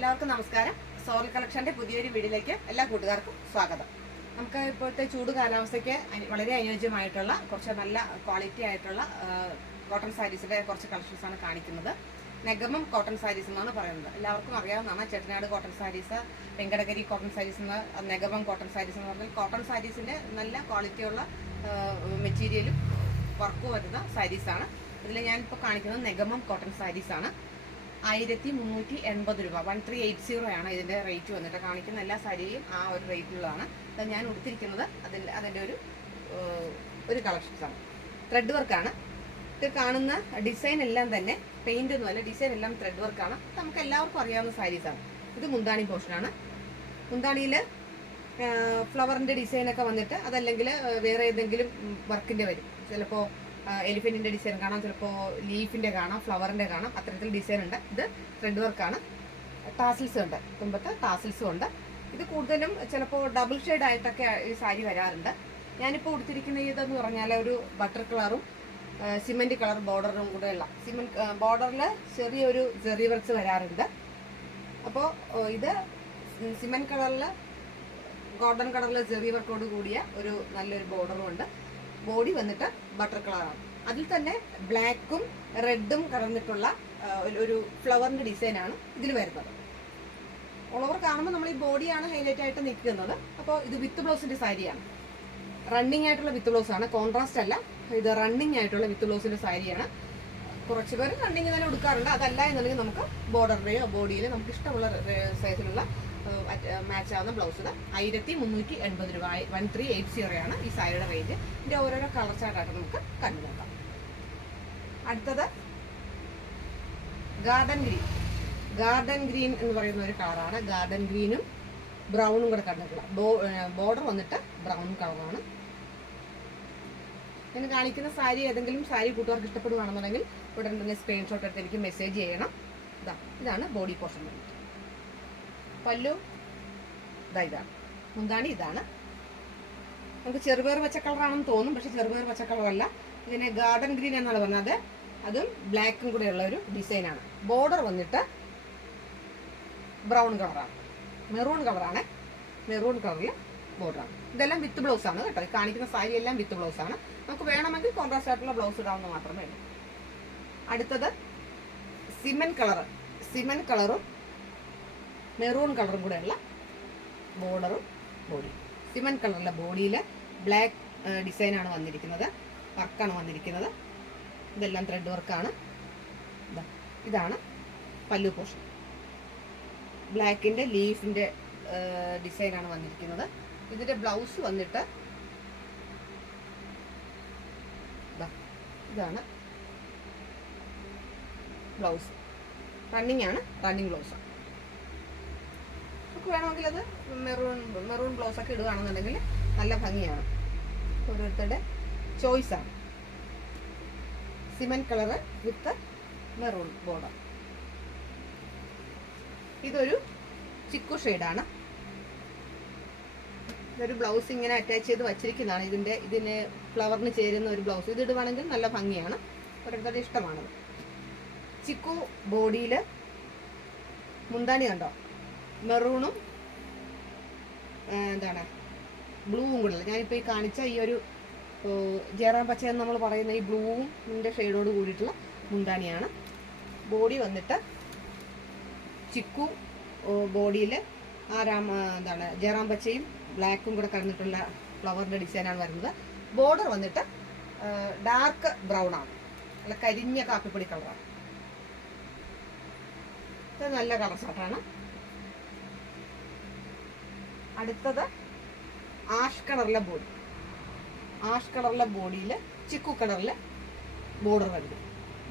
എല്ലാവർക്കും നമസ്കാരം. സോറൽ കളക്ഷന്റെ പുതിയൊരു വീഡിയോയിലേക്ക് എല്ലാ കൂട്ടുകാർക്കും സ്വാഗതം. നമുക്ക് ഇപ്പോഴത്തെ ചൂട് കാലാവസ്ഥയ്ക്ക് വളരെ അനുയോജ്യമായിട്ടുള്ള കുറച്ച് നല്ല ക്വാളിറ്റി ആയിട്ടുള്ള കോട്ടൺ സാരീസിന്റെ കുറച്ച് കളക്ഷൻസ് ആണ് കാണിക്കുന്നത്. നെഗമം കോട്ടൺ സാരീസ് എന്നാണ് പറയുന്നത്. എല്ലാവർക്കും അറിയാവുന്നതാണ്. ചെട്ടനാട് കോട്ടൺ സാരീസ്, വെങ്കടഗിരി കോട്ടൺ സാരീസ് എന്ന്, നെഗമം കോട്ടൺ സാരീസ് എന്ന് പറഞ്ഞാൽ കോട്ടൺ സാരീസിന്റെ നല്ല ക്വാളിറ്റിയുള്ള മെറ്റീരിയലും വർക്കും വരുന്ന സാരീസാണ്. ഇതിൽ ഞാനിപ്പോൾ കാണിക്കുന്നത് നെഗമം കോട്ടൺ സാരീസാണ്. 1380 രൂപ, 1380 ആണ് ഇതിൻ്റെ റേറ്റ് വന്നിട്ട്. കാണിക്കുന്ന എല്ലാ സാരിയും ആ ഒരു റേറ്റിലുള്ളതാണ്. അത് ഞാൻ ഉടുത്തിരിക്കുന്നത് അതിൻ്റെ ഒരു കളക്ഷൻസാണ്. ത്രെഡ് വർക്കാണ് ഇത്. കാണുന്ന ഡിസൈൻ എല്ലാം തന്നെ പെയിൻ്റ് ഒന്നുമല്ല, ഡിസൈൻ എല്ലാം ത്രെഡ് വർക്കാണ്. നമുക്ക് എല്ലാവർക്കും അറിയാവുന്ന സാരീസാണ്. ഇത് മുന്താണി പോർഷനാണ്. മുന്താണിയിൽ ഫ്ലവറിൻ്റെ ഡിസൈനൊക്കെ വന്നിട്ട് അതല്ലെങ്കിൽ വേറെ ഏതെങ്കിലും വർക്കിൻ്റെ വരും. ചിലപ്പോൾ എലിഫൻറ്റിൻ്റെ ഡിസൈൻ കാണാം, ചിലപ്പോൾ ലീഫിൻ്റെ കാണാം, ഫ്ലവറിൻ്റെ കാണാം. അത്തരത്തിൽ ഡിസൈൻ ഉണ്ട്. ഇത് ത്രെഡ് വർക്കാണ്. ടാസിൽസ് ഉണ്ട്, തുമ്പത്ത് ടാസിൽസും ഉണ്ട്. ഇത് കൂടുതലും ചിലപ്പോൾ ഡബിൾ ഷെയ്ഡ് ആയിട്ടൊക്കെ ഈ സാരി വരാറുണ്ട്. ഞാനിപ്പോൾ ഉടുത്തിരിക്കുന്ന ഇതെന്ന് പറഞ്ഞാൽ ഒരു ബട്ടർ കളറും സിമെൻറ്റ് കളർ ബോർഡറും കൂടെയുള്ള ബോർഡറിൽ ചെറിയൊരു ജെറി വർക്ക്സ് വരാറുണ്ട്. അപ്പോൾ ഇത് സിമെൻറ്റ് കളറിൽ ഗോൾഡൻ കളറിൽ ജെറി വർക്കോട് കൂടിയ ഒരു നല്ലൊരു ബോർഡറും ഉണ്ട്. ബോഡി വന്നിട്ട് ബട്ടർ കളറാണ്. അതിൽ തന്നെ ബ്ലാക്കും റെഡും കലർന്നിട്ടുള്ള ഒരു ഫ്ലവറിൻ്റെ ഡിസൈനാണ് ഇതിൽ വരുന്നത്. ഓൾ ഓവർ കാണുമ്പോൾ നമ്മൾ ഈ ബോഡിയാണ് ഹൈലൈറ്റ് ആയിട്ട് നിൽക്കുന്നത്. അപ്പോൾ ഇത് വിത്ത് ബ്ലൗസിൻ്റെ സാരിയാണ്. റണ്ണിങ് ആയിട്ടുള്ള വിത്ത് ബ്ലൗസാണ്, കോൺട്രാസ്റ്റ് അല്ല. ഇത് റണ്ണിങ് ആയിട്ടുള്ള വിത്ത് ബ്ലൗസിൻ്റെ സാരിയാണ്. കുറച്ച് പേര് റണ്ണിങ് തന്നെ എടുക്കാറുണ്ട്. അതല്ല എന്നുണ്ടെങ്കിൽ നമുക്ക് ബോർഡറിൻ്റെയോ ബോഡിയിലോ നമുക്ക് ഇഷ്ടമുള്ള സൈസിലുള്ള മാച്ച് ആവുന്ന ബ്ലൗസ്. 1380 രൂപ, 1380 ആണ് ഈ സാരിയുടെ റേറ്റ്. ഇതിൻ്റെ ഓരോരോ കളർ ചാർട്ടായിട്ട് നമുക്ക് കണ്ടു നോക്കാം. അടുത്തത് ഗാർഡൻ ഗ്രീൻ എന്ന് പറയുന്ന ഒരു കളറാണ്. ഗാർഡൻ ഗ്രീനും ബ്രൗണും കൂടെ കണ്ടിട്ടുള്ള ബോർഡർ വന്നിട്ട് ബ്രൗൺ കളറാണ്. ഞാൻ കാണിക്കുന്ന സാരി ഏതെങ്കിലും സാരി കൂട്ടുകാർക്ക് ഇഷ്ടപ്പെടുകയാണെന്നുണ്ടെങ്കിൽ ഉടൻ തന്നെ സ്ക്രീൻഷോട്ട് എടുത്ത് എനിക്ക് മെസ്സേജ് ചെയ്യണം. ഇതാണ് ബോഡി പോർഷൻ വന്നിട്ട്. പല്ലു ഇതാണ്. മുന്താണി ഇതാണ്. നമുക്ക് ചെറുപയർ പച്ച കളറാണെന്ന് തോന്നും, പക്ഷെ ചെറുപയർ പച്ച കളറല്ല. ഇതിനെ ഗാർഡൻ ഗ്രീൻ എന്നാണ് പറഞ്ഞത്. അതും ബ്ലാക്കും കൂടെയുള്ള ഒരു ഡിസൈനാണ്. ബോർഡർ വന്നിട്ട് ബ്രൗൺ കളറാണ്, മെറൂൺ കളറാണ്. മെറൂൺ കളറിൽ ബോർഡറാണ്. ഇതെല്ലാം വിത്ത് ബ്ലൗസാണ് കേട്ടോ. കാണിക്കുന്ന സാരി എല്ലാം വിത്ത് ബ്ലൗസാണ്. നമുക്ക് വേണമെങ്കിൽ കോൺട്രാസ്റ്റ് ആയിട്ടുള്ള ബ്ലൗസ് ഇടാവുന്ന മാത്രമേ ഉള്ളൂ. അടുത്തത് സിമെന്റ് കളറും മെറൂൺ കളറും കൂടെയുള്ള ബോർഡറും ബോഡി. സിമെന്റ് കളറിലെ ബോഡിയിൽ ബ്ലാക്ക് ഡിസൈനാണ് വന്നിരിക്കുന്നത്, വർക്കാണ് വന്നിരിക്കുന്നത്. ഇതെല്ലാം ത്രെഡ് വർക്കാണ്. ഇതാണ് പല്ലു പോർഷൻ. ബ്ലാക്കിൻ്റെ ലീഫിൻ്റെ ഡിസൈനാണ് വന്നിരിക്കുന്നത്. ഇതിൻ്റെ ബ്ലൗസ് വന്നിട്ട് ഇതാണ് ബ്ലൗസ്. റണ്ണിങ് ബ്ലൗസാണ്. നമുക്ക് വേണമെങ്കിൽ അത് മെറൂൺ ബ്ലൗസൊക്കെ ഇടുകയാണെന്നുണ്ടെങ്കിൽ നല്ല ഭംഗിയാണ്. ഓരോരുത്തരുടെ ചോയ്സാണ്. Cement colour with maroon border. ഇതൊരു ചിക്കു ഷെയ്ഡാണ്. ഇതൊരു ബ്ലൗസ് ഇങ്ങനെ അറ്റാച്ച് ചെയ്ത് വച്ചിരിക്കുന്നതാണ്. ഇതിന് ഫ്ലവറിന് ചേരുന്ന ഒരു ബ്ലൗസ്. ഇത് ഇടുവാണെങ്കിൽ നല്ല ഭംഗിയാണ്. ഓരോരുത്തരുടെ ഇഷ്ടമാണത്. ചിക്കു ബോഡിയിൽ മുന്താണി കണ്ടോ, മെറൂണും ബ്ലൂവും കൂടെ. ഞാനിപ്പോൾ ഈ കാണിച്ച ഈ ഒരു ജയറാം പച്ച എന്ന് നമ്മൾ പറയുന്ന ഈ ബ്ലൂവും ഷെയ്ഡോട് കൂടിയിട്ടുള്ള മുന്താണിയാണ്. ബോഡി വന്നിട്ട് ചിക്കു ബോഡിയിൽ ജയറാം പച്ചയും ബ്ലാക്കും കൂടെ കലർന്നിട്ടുള്ള ഫ്ലവറിൻ്റെ ഡിസൈനാണ് വരുന്നത്. ബോർഡർ വന്നിട്ട് ഡാർക്ക് ബ്രൗൺ ആണ്, നല്ല കരിഞ്ഞ കാപ്പിപ്പൊടി കളറാണ്. ഇത് നല്ല കളർ ചാർട്ടാണ്. അടുത്തത് ആഷ് കളറിലെ ബോഡിയിൽ ചിക്കു കളറിലെ ബോർഡർ വരുന്നത്.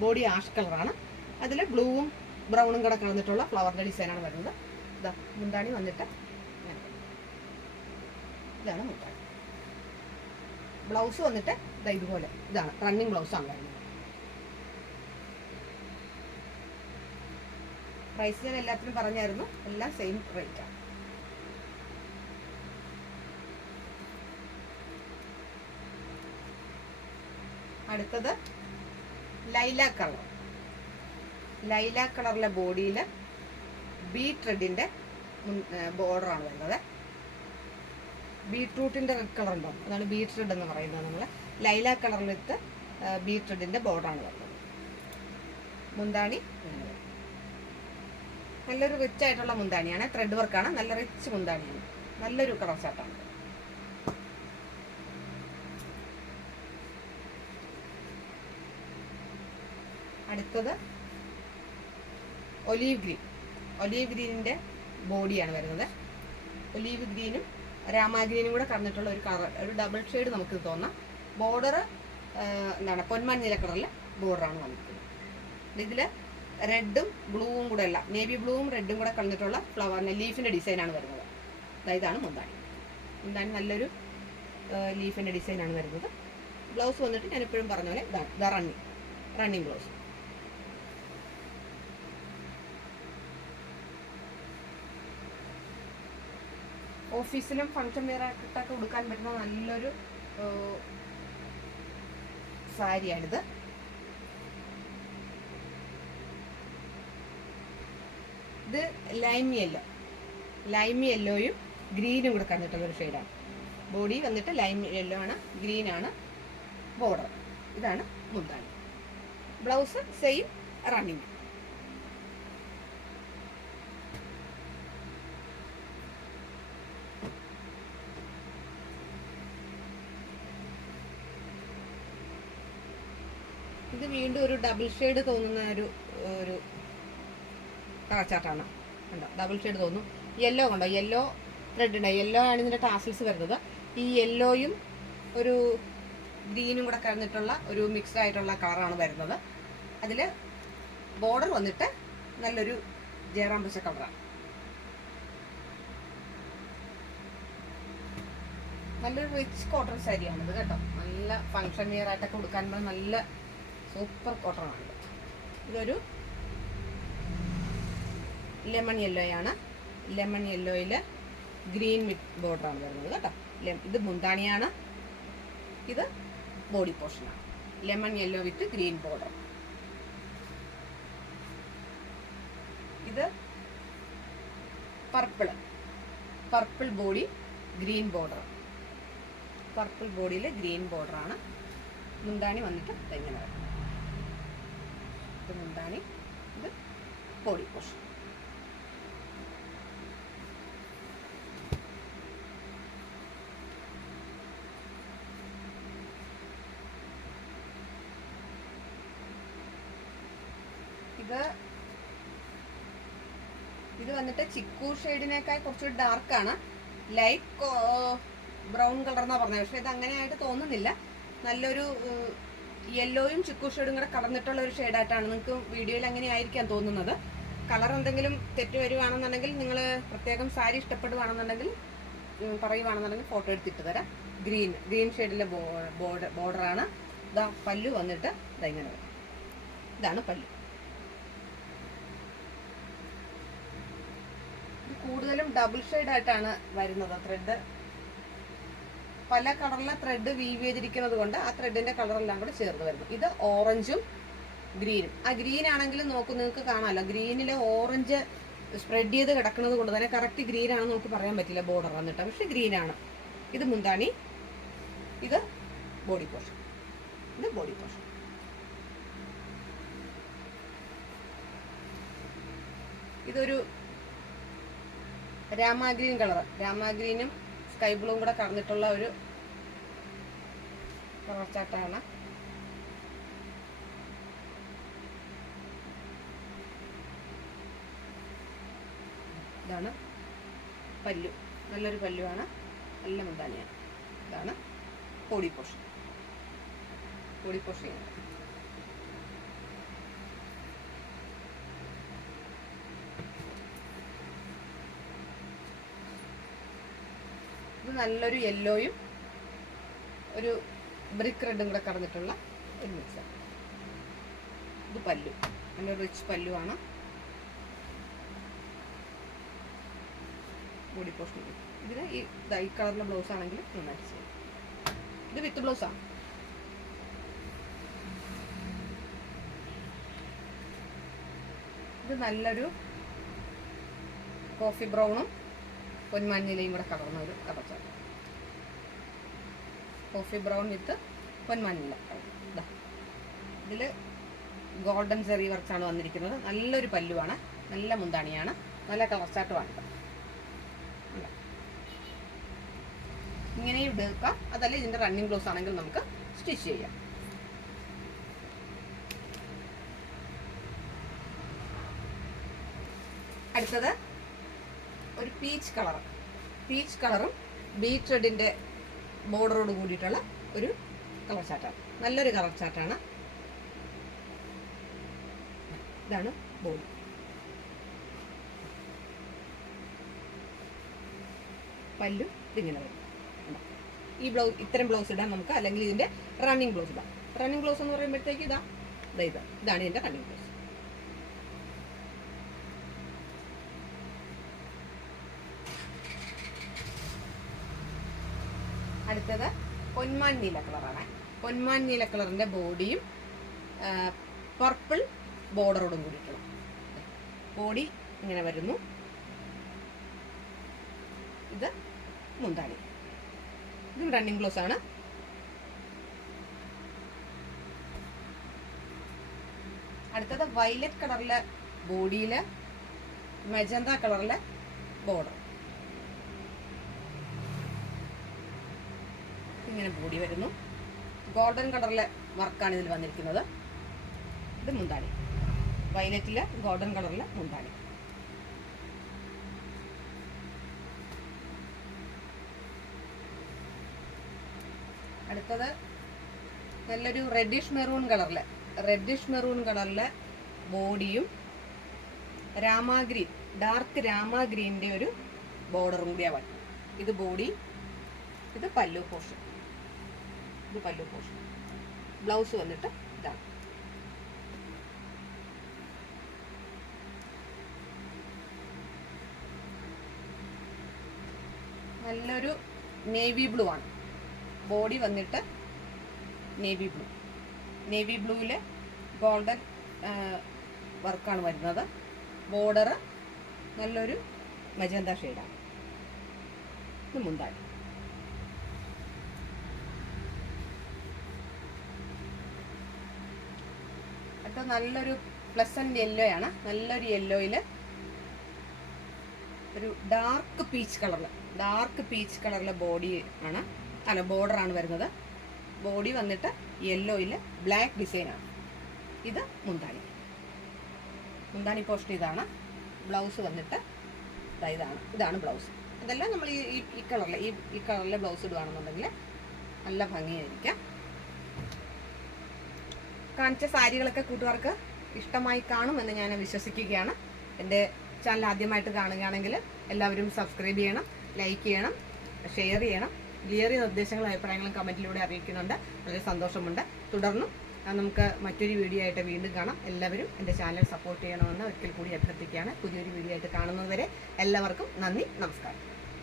ബോഡി ആഷ് കളറാണ്. അതിൽ ബ്ലൂവും ബ്രൗണും കൂടെ കലർന്നിട്ടുള്ള ഫ്ലവറിൻ്റെ ഡിസൈനാണ് വരുന്നത്. മുന്താണി വന്നിട്ട് ഇതാണ് മുന്താണി. ബ്ലൗസ് വന്നിട്ട് ഇതുപോലെ. ഇതാണ് റണ്ണിങ് ബ്ലൗസാണ് വരുന്നത്. പ്രൈസ് ഞാൻ എല്ലാത്തിനും പറഞ്ഞായിരുന്നു. എല്ലാം സെയിം റേറ്റാണ്. അടുത്തത് ലൈലാക്ക് കളറിലെ ബോഡിയിൽ ബീറ്റ് റെഡിൻ്റെ ബോർഡറാണ് വരുന്നത്. ബീട്രൂട്ടിൻ്റെ റെഡ് കളർ ഉണ്ടോ, അതാണ് ബീറ്റ് റെഡ് എന്ന് പറയുന്നത്. നമ്മൾ ലൈല കളറിലെടുത്ത് ബീറ്റ് റെഡിൻ്റെ ബോർഡറാണ് വരുന്നത്. മുന്താണി നല്ലൊരു റിച്ച് ആയിട്ടുള്ള മുന്താണിയാണ്, ത്രെഡ് വർക്കാണ്, നല്ല റിച്ച് മുന്താണിയാണ്, നല്ലൊരു കളർ ചാർട്ടാണ്. അടുത്തത് ഒലീവ് ഗ്രീനിൻ്റെ ബോഡിയാണ് വരുന്നത്. ഒലീവ് ഗ്രീനും രാമാ ഗ്രീനും കൂടെ കടന്നിട്ടുള്ള ഒരു കളർ, ഒരു ഡബിൾ ഷെയ്ഡ് നമുക്ക് തോന്നാം. ബോർഡർ എന്താണ് പൊന്മഞ്ഞ കളറിൽ ബോർഡറാണ് വന്നിരിക്കുന്നത്. ഇതിൽ റെഡും ബ്ലൂവും കൂടെ അല്ല, നേവി ബ്ലൂവും റെഡും കൂടെ കളഞ്ഞിട്ടുള്ള ഫ്ലവറിൻ്റെ ലീഫിൻ്റെ ഡിസൈനാണ് വരുന്നത്. ഇതാണ് മുന്താണി. നല്ലൊരു ലീഫിൻ്റെ ഡിസൈനാണ് വരുന്നത്. ബ്ലൗസ് വന്നിട്ട് ഞാൻ എപ്പോഴും പറഞ്ഞ പോലെ ഇതാണ് റണ്ണിങ് ബ്ലൗസ്. ഓഫീസിലും ഫങ്ഷൻ വെയറായിട്ടൊക്കെ കൊടുക്കാൻ പറ്റുന്ന നല്ലൊരു സാരിയാണിത്. ഇത് ലൈമി യെല്ലോയും ഗ്രീനും കൂടെ കണ്ടിട്ടുള്ളൊരു ഷെയ്ഡാണ്. ബോഡി വന്നിട്ട് ലൈമി യെല്ലോ ആണ്, ഗ്രീനാണ് ബോർഡർ. ഇതാണ് മുന്താണി. Blouse same running. ഇത് വീണ്ടും ഒരു ഡബിൾ ഷെയ്ഡ് തോന്നുന്ന ഒരു കളർ ചാർട്ടാണ്. കണ്ടോ, ഡബിൾ ഷെയ്ഡ് തോന്നും. യെല്ലോ കണ്ടോ, യെല്ലോ ത്രെഡ് ഉണ്ട്, യെല്ലോ ആണ് ഇതിൻ്റെ ടാസിൽസ് വരുന്നത്. ഈ യെല്ലോയും ഒരു ഗ്രീനും കൂടെ കലർന്നിട്ടുള്ള ഒരു മിക്സ്ഡ് ആയിട്ടുള്ള കളറാണ് വരുന്നത്. അതിൽ ബോർഡർ വന്നിട്ട് നല്ലൊരു ജയറാം പച്ച കളറാണ്. നല്ലൊരു റിച്ച് കോട്ടൺ സാരിയാണിത് കേട്ടോ. നല്ല ഫങ്ഷൻ വെയർ ആയിട്ടൊക്കെ കൊടുക്കാൻ നല്ല സൂപ്പർ കോട്ടണാണ്. ഇതൊരു ലെമൺ യെല്ലോയാണ്. ലെമൺ യെല്ലോയിൽ ഗ്രീൻ വിത്ത് ബോർഡറാണ് വരുന്നത് കേട്ടോ. ഇത് മുന്താണിയാണ്, ഇത് ബോഡി പോർഷനാണ്. Lemon yellow with green border. ഇത് purple body green border. Purple ബോഡിയിൽ ഗ്രീൻ ബോർഡറാണ്. മുന്താണി വന്നിട്ട് ഇങ്ങനെ വരും. ഇത് മുന്താണി, ഇത് ബോഡി പോർഷൻ. ഇത് വന്നിട്ട് ചിക്കു ഷെയ്ഡിനേക്കാൾ കുറച്ചുകൂടി ഡാർക്കാണ്. ലൈറ്റ് ബ്രൗൺ കളർ എന്നാണ് പറഞ്ഞത്, പക്ഷെ ഇത് അങ്ങനെയായിട്ട് തോന്നുന്നില്ല. നല്ലൊരു യെല്ലോയും ചിക്കു ഷെയ്ഡും കൂടെ കടന്നിട്ടുള്ള ഒരു ഷെയ്ഡായിട്ടാണ് നിങ്ങൾക്ക് വീഡിയോയിൽ അങ്ങനെ ആയിരിക്കാൻ തോന്നുന്നത്. കളർ എന്തെങ്കിലും തെറ്റ് വരുവാണെന്നുണ്ടെങ്കിൽ നിങ്ങൾ പ്രത്യേകം സാരി ഇഷ്ടപ്പെടുവാണെന്നുണ്ടെങ്കിൽ പറയുവാണെന്നുണ്ടെങ്കിൽ ഫോട്ടോ എടുത്തിട്ട് തരാം. ഗ്രീൻ ഷെയ്ഡിലെ ബോർഡറാണ്. ഇതാ പല്ലു വന്നിട്ട് ഇങ്ങനെ വരും. ഇതാണ് പല്ലു. കൂടുതലും ഡബിൾ ഷെയ്ഡായിട്ടാണ് വരുന്നത്. ത്രെഡ് പല കളറിലെ ത്രെഡ് വീവ് ചെയ്തിരിക്കുന്നത് കൊണ്ട് ആ ത്രെഡിന്റെ കളറെല്ലാം കൂടെ ചേർന്ന് വരുന്നു. ഇത് ഓറഞ്ചും ഗ്രീനും. ആ ഗ്രീൻ ആണെങ്കിലും നിങ്ങൾക്ക് കാണാമല്ലോ, ഗ്രീനിൽ ഓറഞ്ച് സ്പ്രെഡ് ചെയ്ത് കിടക്കുന്നത് കൊണ്ട് തന്നെ കറക്റ്റ് ഗ്രീൻ ആണെന്ന് നമുക്ക് പറയാൻ പറ്റില്ല ബോർഡർ വന്നിട്ട്, പക്ഷെ ഗ്രീനാണ്. ഇത് മുന്താണി, ഇത് ബോഡി പോർഷൻ. ഇത് ബോഡി പോർഷൻ. ഇതൊരു രാമാഗ്രീൻ കളർ, രാമാഗ്രീനും സ്കൈ ബ്ലൂവും കൂടെ കടന്നിട്ടുള്ള ഒരു കളർ ചാർട്ടാണ്. ഇതാണ് പല്ലു, നല്ലൊരു പല്ലുവാണ്, നല്ല മുന്താനിയാണ്. ഇതാണ് ബോഡി പോർഷൻ. ബോഡി പോർഷൻ ഇത് നല്ലൊരു യെല്ലോയും ഒരു ബ്രിക്ക് റെഡും കൂടെ കടന്നിട്ടുള്ള ഒരു മിക്സാണ്. ഇത് പല്ലു, നല്ലൊരു റിച്ച് പല്ലുവാണ്. ബോഡി പോർഷൻ ഇതിന് ഈ കളറിലെ ബ്ലൗസ് ആണെങ്കിൽ നന്നായിട്ട് ചെയ്യും. ഇത് വിത്ത് ബ്ലൗസാണ്. ഇത് നല്ലൊരു കോഫി ബ്രൗണും പൊന്മഞ്ഞിലയും കൂടെ കലർന്ന ഒരു colour chart. Coffee brown with പൊന്മഞ്ഞില. ഇതിൽ ഗോൾഡൻ സെറി വർക്കാണ് വന്നിരിക്കുന്നത്. നല്ലൊരു പല്ലുവാണ്, നല്ല മുന്താണിയാണ്, നല്ല കളർ ചാർട്ടുമാണ്. ഇങ്ങനെയും എടുക്കാം, അതല്ല ഇതിൻ്റെ റണ്ണിങ് ബ്ലൗസ് ആണെങ്കിൽ നമുക്ക് സ്റ്റിച്ച് ചെയ്യാം. അടുത്തത് ഒരു പീച്ച് കളറും ബീറ്റ് റെഡിൻ്റെ ബോർഡറോട് കൂടിയിട്ടുള്ള ഒരു കളർ ചാർട്ടാണ്. നല്ലൊരു കളർ ചാർട്ടാണ്. ഇതാണ് ബോഡി. പല്ലു ഇതിങ്ങനെ വരും. ഈ ബ്ലൗസ്, ഇത്തരം ബ്ലൗസ് ഇടാം നമുക്ക്, അല്ലെങ്കിൽ ഇതിൻ്റെ റണ്ണിങ് ബ്ലൗസ് ഇടാം. റണ്ണിങ് ബ്ലൗസ് എന്ന് പറയുമ്പോഴത്തേക്ക് ഇതാണ് ഇതിൻ്റെ റണ്ണിങ് ബ്ലൗസ്. അടുത്തത് പൊന്മാൻ നീല കളറാണ്. പൊന്മാൻ നീല കളറിൻ്റെ ബോഡിയും പർപ്പിൾ ബോർഡറോടും കൂടിയിട്ടുള്ള ബോഡി ഇങ്ങനെ വരുന്നു. ഇത് മുന്താണി. ഇതും റണ്ണിങ് ബ്ലൗസ് ആണ്. അടുത്തത് വയലറ്റ് കളറിലെ ബോഡിയില് മജന്ത കളറിലെ ബോർഡർ. ഇങ്ങനെ ബോഡി വരുന്നു. ഗോൾഡൻ കളറിലെ വർക്കാണ് ഇതിൽ വന്നിരിക്കുന്നത്. ഇത് മുന്താണി. വയലറ്റിലെ ഗോൾഡൻ കളറിലെ മുന്താണി. അടുത്തത് നല്ലൊരു റെഡിഷ് മെറൂൺ കളറിലെ ബോഡിയും രാമാഗ്രീൻ, ഡാർക്ക് രാമാഗ്രീൻ്റെ ഒരു ബോർഡറും കൂടി ആവാൻ. ഇത് ബോഡി, ഇത് പല്ലു പോർഷൻ. ബ്ലൗസ് വന്നിട്ട് ഇതാണ്. നല്ലൊരു നേവി ബ്ലൂ ആണ്. ബോഡി വന്നിട്ട് നേവി ബ്ലൂവിൽ ഗോൾഡൻ വർക്കാണ് വരുന്നത്. ബോർഡർ നല്ലൊരു മജന്ത ഷെയ്ഡാണ്. ഇത് മുന്താണി. അടുത്ത നല്ലൊരു പ്ലസന്റ് യെല്ലോ ആണ്. നല്ലൊരു യെല്ലോയിൽ ഒരു ഡാർക്ക് പീച്ച് കളറിലെ ബോഡി ആണ്, അല്ല ബോർഡറാണ് വരുന്നത്. ബോഡി വന്നിട്ട് യെല്ലോയിൽ ബ്ലാക്ക് ഡിസൈനാണ്. ഇത് മുന്താണി പോർഷൻ ഇതാണ്. ബ്ലൗസ് വന്നിട്ട് ഇതാണ് ബ്ലൗസ്. ഇതെല്ലാം നമ്മൾ ഈ കളറിലെ ബ്ലൗസ് ഇടുകയാണെന്നുണ്ടെങ്കിൽ നല്ല ഭംഗിയായിരിക്കാം. കാണിച്ച സാരികളൊക്കെ കൂട്ടുകാർക്ക് ഇഷ്ടമായി കാണുമെന്ന് ഞാൻ വിശ്വസിക്കുകയാണ്. എൻ്റെ ചാനൽ ആദ്യമായിട്ട് കാണുകയാണെങ്കിൽ എല്ലാവരും സബ്സ്ക്രൈബ് ചെയ്യണം, ലൈക്ക് ചെയ്യണം, ഷെയർ ചെയ്യണം. വലിയ നിർദ്ദേശങ്ങളും അഭിപ്രായങ്ങളും കമൻറ്റിലൂടെ അറിയിക്കുന്നുണ്ട്. വളരെ സന്തോഷമുണ്ട്. തുടർന്നും നമുക്ക് മറ്റൊരു വീഡിയോ ആയിട്ട് വീണ്ടും കാണാം. എല്ലാവരും എൻ്റെ ചാനൽ സപ്പോർട്ട് ചെയ്യണമെന്ന് ഒരിക്കൽ കൂടി അഭ്യർത്ഥിക്കുകയാണ്. പുതിയൊരു വീഡിയോ ആയിട്ട് കാണുന്നതുവരെ എല്ലാവർക്കും നന്ദി, നമസ്കാരം.